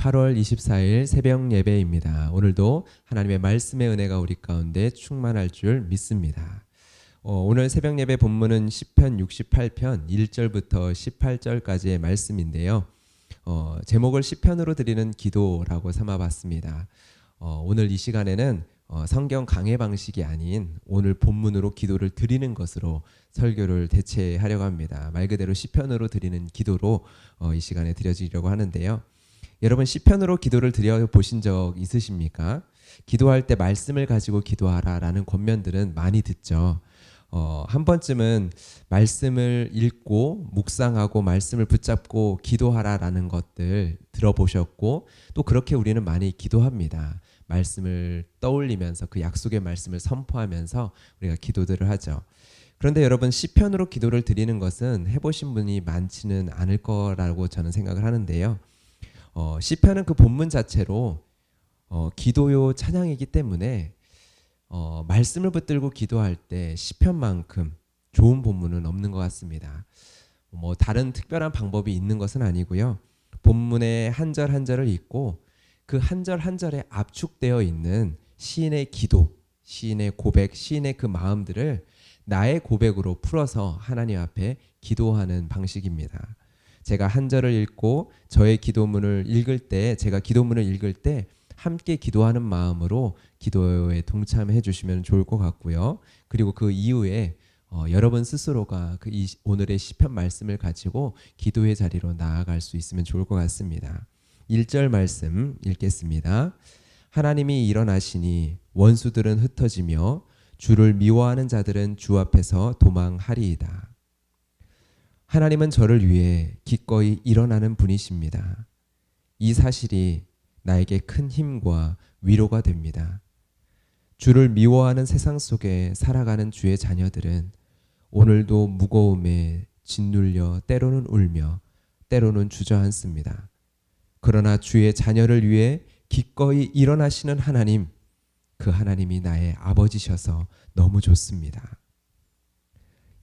8월 24일 새벽 예배입니다. 오늘도 하나님의 말씀의 은혜가 우리 가운데 충만할 줄 믿습니다. 오늘 새벽 예배 본문은 시편 68편 1절부터 18절까지의 말씀인데요. 제목을 시편으로 드리는 기도라고 삼아봤습니다. 오늘 이 시간에는 성경 강해 방식이 아닌 오늘 본문으로 기도를 드리는 것으로 설교를 대체하려고 합니다. 말 그대로 시편으로 드리는 기도로 이 시간에 드려지려고 하는데요. 여러분 시편으로 기도를 드려보신 적 있으십니까? 기도할 때 말씀을 가지고 기도하라라는 권면들은 많이 듣죠. 한 번쯤은 말씀을 읽고 묵상하고 말씀을 붙잡고 기도하라라는 것들 들어보셨고 또 그렇게 우리는 많이 기도합니다. 말씀을 떠올리면서 그 약속의 말씀을 선포하면서 우리가 기도들을 하죠. 그런데 여러분 시편으로 기도를 드리는 것은 해보신 분이 많지는 않을 거라고 저는 생각을 하는데요. 시편은 그 본문 자체로 기도요 찬양이기 때문에 말씀을 붙들고 기도할 때 시편만큼 좋은 본문은 없는 것 같습니다. 다른 특별한 방법이 있는 것은 아니고요. 본문의 한 절 한 절을 읽고 그 한 절 한 절에 압축되어 있는 시인의 기도, 시인의 고백, 시인의 그 마음들을 나의 고백으로 풀어서 하나님 앞에 기도하는 방식입니다. 제가 한 절을 읽고 저의 기도문을 읽을 때, 제가 기도문을 읽을 때 함께 기도하는 마음으로 기도에 동참해 주시면 좋을 것 같고요. 그리고 그 이후에 여러분 스스로가 오늘의 시편 말씀을 가지고 기도의 자리로 나아갈 수 있으면 좋을 것 같습니다. 1절 말씀 읽겠습니다. 하나님이 일어나시니 원수들은 흩어지며 주를 미워하는 자들은 주 앞에서 도망하리이다. 하나님은 저를 위해 기꺼이 일어나는 분이십니다. 이 사실이 나에게 큰 힘과 위로가 됩니다. 주를 미워하는 세상 속에 살아가는 주의 자녀들은 오늘도 무거움에 짓눌려 때로는 울며 때로는 주저앉습니다. 그러나 주의 자녀를 위해 기꺼이 일어나시는 하나님, 그 하나님이 나의 아버지셔서 너무 좋습니다.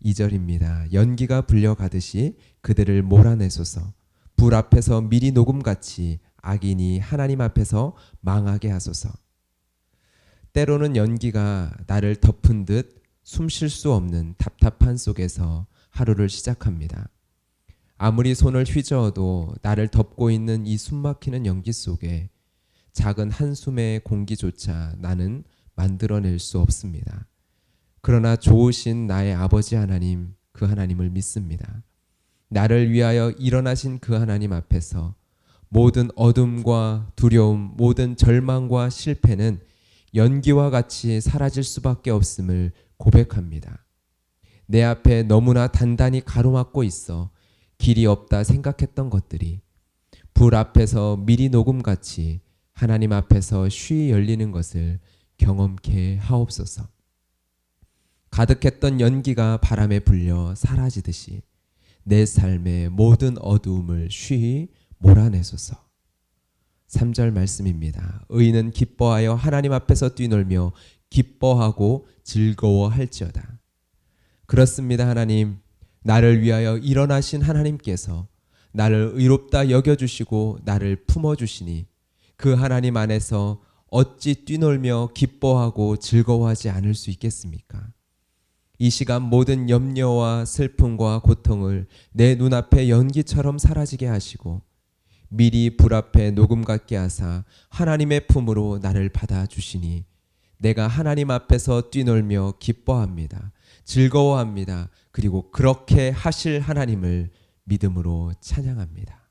2절입니다. 연기가 불려가듯이 그들을 몰아내소서. 불 앞에서 미리 녹음같이 악인이 하나님 앞에서 망하게 하소서. 때로는 연기가 나를 덮은 듯 숨 쉴 수 없는 답답한 속에서 하루를 시작합니다. 아무리 손을 휘저어도 나를 덮고 있는 이 숨막히는 연기 속에 작은 한숨의 공기조차 나는 만들어낼 수 없습니다. 그러나 좋으신 나의 아버지 하나님, 그 하나님을 믿습니다. 나를 위하여 일어나신 그 하나님 앞에서 모든 어둠과 두려움, 모든 절망과 실패는 연기와 같이 사라질 수밖에 없음을 고백합니다. 내 앞에 너무나 단단히 가로막고 있어 길이 없다 생각했던 것들이 불 앞에서 미리 녹음같이 하나님 앞에서 쉬이 열리는 것을 경험케 하옵소서. 가득했던 연기가 바람에 불려 사라지듯이 내 삶의 모든 어두움을 쉬이 몰아내소서. 3절 말씀입니다. 의인은 기뻐하여 하나님 앞에서 뛰놀며 기뻐하고 즐거워할지어다. 그렇습니다. 하나님, 나를 위하여 일어나신 하나님께서 나를 의롭다 여겨주시고 나를 품어주시니 그 하나님 안에서 어찌 뛰놀며 기뻐하고 즐거워하지 않을 수 있겠습니까? 이 시간 모든 염려와 슬픔과 고통을 내 눈앞에 연기처럼 사라지게 하시고 미리 불 앞에 녹음 같게 하사 하나님의 품으로 나를 받아주시니 내가 하나님 앞에서 뛰놀며 기뻐합니다. 즐거워합니다. 그리고 그렇게 하실 하나님을 믿음으로 찬양합니다.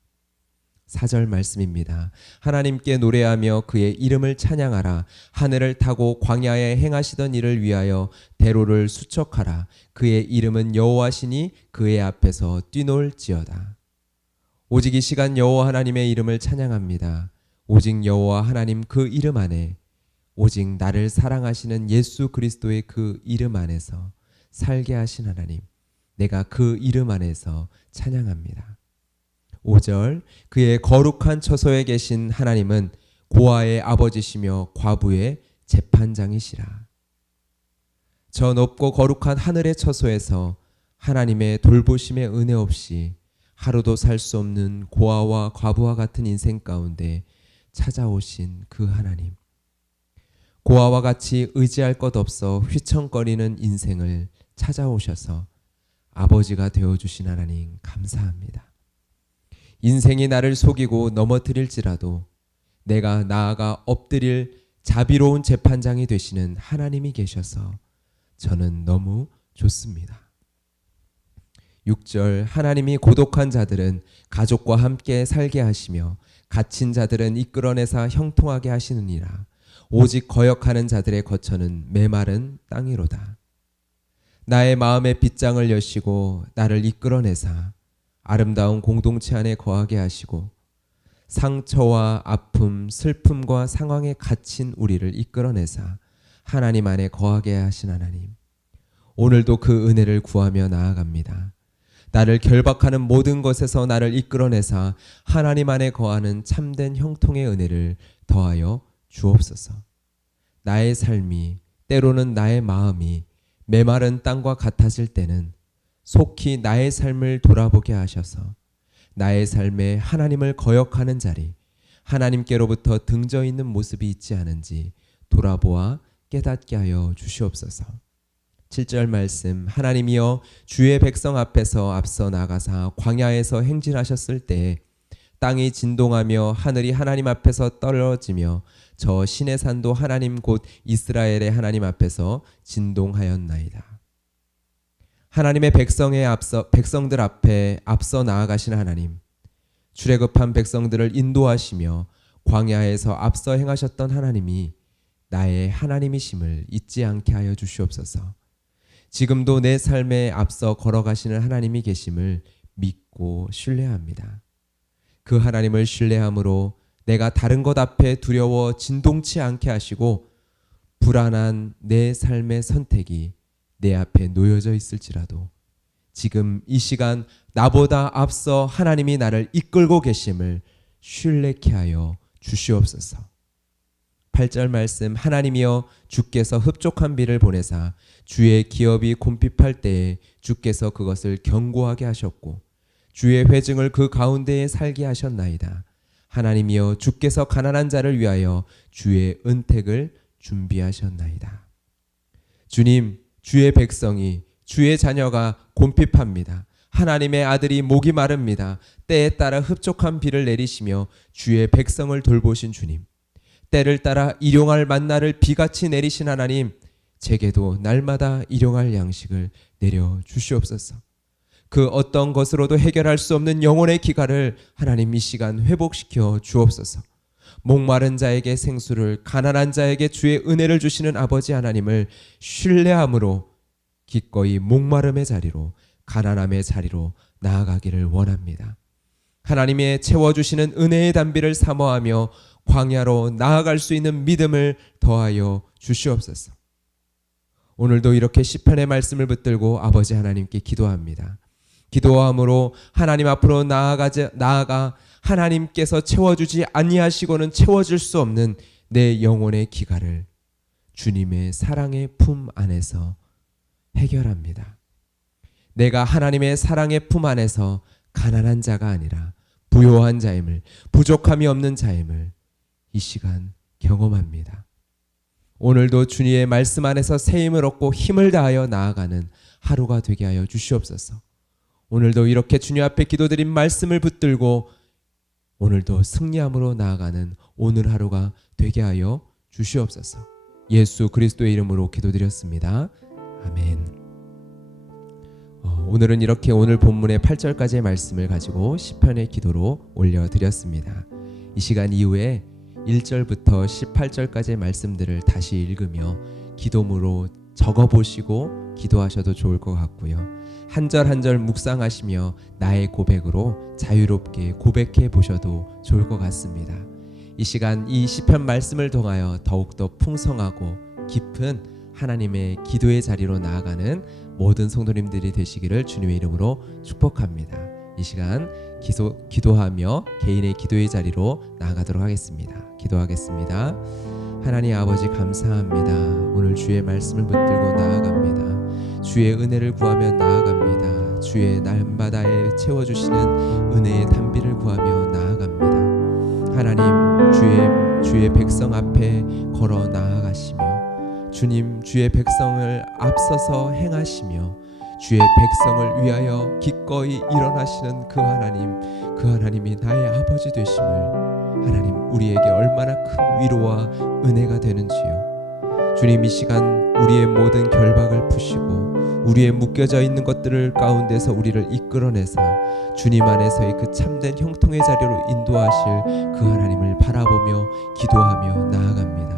4절 말씀입니다. 하나님께 노래하며 그의 이름을 찬양하라. 하늘을 타고 광야에 행하시던 일을 위하여 대로를 수척하라. 그의 이름은 여호와시니 그의 앞에서 뛰놀지어다. 오직 이 시간 여호와 하나님의 이름을 찬양합니다. 오직 여호와 하나님 그 이름 안에, 오직 나를 사랑하시는 예수 그리스도의 그 이름 안에서 살게 하신 하나님, 내가 그 이름 안에서 찬양합니다. 5절 그의 거룩한 처소에 계신 하나님은 고아의 아버지시며 과부의 재판장이시라. 저 높고 거룩한 하늘의 처소에서 하나님의 돌보심의 은혜 없이 하루도 살 수 없는 고아와 과부와 같은 인생 가운데 찾아오신 그 하나님, 고아와 같이 의지할 것 없어 휘청거리는 인생을 찾아오셔서 아버지가 되어주신 하나님 감사합니다. 인생이 나를 속이고 넘어뜨릴지라도 내가 나아가 엎드릴 자비로운 재판장이 되시는 하나님이 계셔서 저는 너무 좋습니다. 6절, 하나님이 고독한 자들은 가족과 함께 살게 하시며 갇힌 자들은 이끌어내사 형통하게 하시느니라. 오직 거역하는 자들의 거처는 메마른 땅이로다. 나의 마음의 빗장을 여시고 나를 이끌어내사 아름다운 공동체 안에 거하게 하시고 상처와 아픔, 슬픔과 상황에 갇힌 우리를 이끌어내사 하나님 안에 거하게 하신 하나님, 오늘도 그 은혜를 구하며 나아갑니다. 나를 결박하는 모든 것에서 나를 이끌어내사 하나님 안에 거하는 참된 형통의 은혜를 더하여 주옵소서. 나의 삶이, 때로는 나의 마음이 메마른 땅과 같아질 때는 속히 나의 삶을 돌아보게 하셔서 나의 삶에 하나님을 거역하는 자리, 하나님께로부터 등져 있는 모습이 있지 않은지 돌아보아 깨닫게 하여 주시옵소서. 7절 말씀, 하나님이여 주의 백성 앞에서 앞서 나가사 광야에서 행진하셨을 때 땅이 진동하며 하늘이 하나님 앞에서 떨어지며 저 신의 산도 하나님 곧 이스라엘의 하나님 앞에서 진동하였나이다. 하나님의 백성들 앞에 앞서 나아가신 하나님, 출애굽한 백성들을 인도하시며 광야에서 앞서 행하셨던 하나님이 나의 하나님이심을 잊지 않게 하여 주시옵소서. 지금도 내 삶에 앞서 걸어가시는 하나님이 계심을 믿고 신뢰합니다. 그 하나님을 신뢰함으로 내가 다른 것 앞에 두려워 진동치 않게 하시고 불안한 내 삶의 선택이 내 앞에 놓여져 있을지라도 지금 이 시간 나보다 앞서 하나님이 나를 이끌고 계심을 신뢰케 하여 주시옵소서. 8절 말씀, 하나님이여 주께서 흡족한 비를 보내사 주의 기업이 곰핍할 때에 주께서 그것을 견고하게 하셨고 주의 회증을 그 가운데에 살게 하셨나이다. 하나님이여 주께서 가난한 자를 위하여 주의 은택을 준비하셨나이다. 주님, 주의 백성이, 주의 자녀가 곰핍합니다. 하나님의 아들이 목이 마릅니다. 때에 따라 흡족한 비를 내리시며 주의 백성을 돌보신 주님, 때를 따라 일용할 만나를 비같이 내리신 하나님, 제게도 날마다 일용할 양식을 내려 주시옵소서. 그 어떤 것으로도 해결할 수 없는 영혼의 기갈을 하나님 이 시간 회복시켜 주옵소서. 목마른 자에게 생수를, 가난한 자에게 주의 은혜를 주시는 아버지 하나님을 신뢰함으로 기꺼이 목마름의 자리로, 가난함의 자리로 나아가기를 원합니다. 하나님의 채워주시는 은혜의 담비를 사모하며 광야로 나아갈 수 있는 믿음을 더하여 주시옵소서. 오늘도 이렇게 시편의 말씀을 붙들고 아버지 하나님께 기도합니다. 기도함으로 하나님 앞으로 나아가 하나님께서 채워주지 아니하시고는 채워질 수 없는 내 영혼의 기갈을 주님의 사랑의 품 안에서 해결합니다. 내가 하나님의 사랑의 품 안에서 가난한 자가 아니라 부요한 자임을, 부족함이 없는 자임을 이 시간 경험합니다. 오늘도 주님의 말씀 안에서 새 힘을 얻고 힘을 다하여 나아가는 하루가 되게 하여 주시옵소서. 오늘도 이렇게 주님 앞에 기도드린 말씀을 붙들고 오늘도 승리함으로 나아가는 오늘 하루가 되게 하여 주시옵소서. 예수 그리스도의 이름으로 기도드렸습니다. 아멘. 오늘은 이렇게 오늘 본문의 8절까지의 말씀을 가지고 시편의 기도로 올려드렸습니다. 이 시간 이후에 1절부터 18절까지의 말씀들을 다시 읽으며 기도문으로 적어보시고 기도하셔도 좋을 것 같고요. 한 절 한 절 묵상하시며 나의 고백으로 자유롭게 고백해 보셔도 좋을 것 같습니다. 이 시간 이 시편 말씀을 통하여 더욱더 풍성하고 깊은 하나님의 기도의 자리로 나아가는 모든 성도님들이 되시기를 주님의 이름으로 축복합니다. 이 시간 기도하며 개인의 기도의 자리로 나아가도록 하겠습니다. 기도하겠습니다. 하나님 아버지 감사합니다. 오늘 주의 말씀을 붙들고 나아갑니다. 주의 은혜를 구하며 나아갑니다. 주의 날마다에 채워주시는 은혜의 담비를 구하며 나아갑니다. 하나님 주의 주의 백성 앞에 걸어 나아가시며 주님 주의 백성을 앞서서 행하시며 주의 백성을 위하여 기꺼이 일어나시는 그 하나님이 나의 아버지 되심을 하나님 우리에게 얼마나 큰 위로와 은혜가 되는지요. 주님 이 시간 우리의 모든 결박을 푸시고 우리의 묶여져 있는 것들을 가운데서 우리를 이끌어내사 주님 안에서의 그 참된 형통의 자리로 인도하실 그 하나님을 바라보며 기도하며 나아갑니다.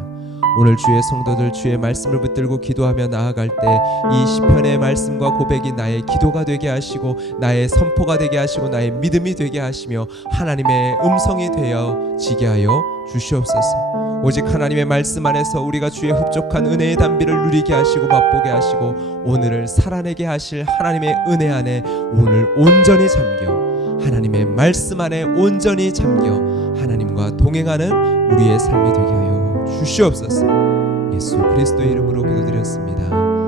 오늘 주의 성도들 주의 말씀을 붙들고 기도하며 나아갈 때 이 시편의 말씀과 고백이 나의 기도가 되게 하시고 나의 선포가 되게 하시고 나의 믿음이 되게 하시며 하나님의 음성이 되어지게 하여 주시옵소서. 오직 하나님의 말씀 안에서 우리가 주의 흡족한 은혜의 단비를 누리게 하시고 맛보게 하시고 오늘을 살아내게 하실 하나님의 은혜 안에 오늘 온전히 잠겨 하나님의 말씀 안에 온전히 잠겨 하나님과 동행하는 우리의 삶이 되게 하여 주시옵소서. 예수 그리스도의 이름으로 기도드렸습니다.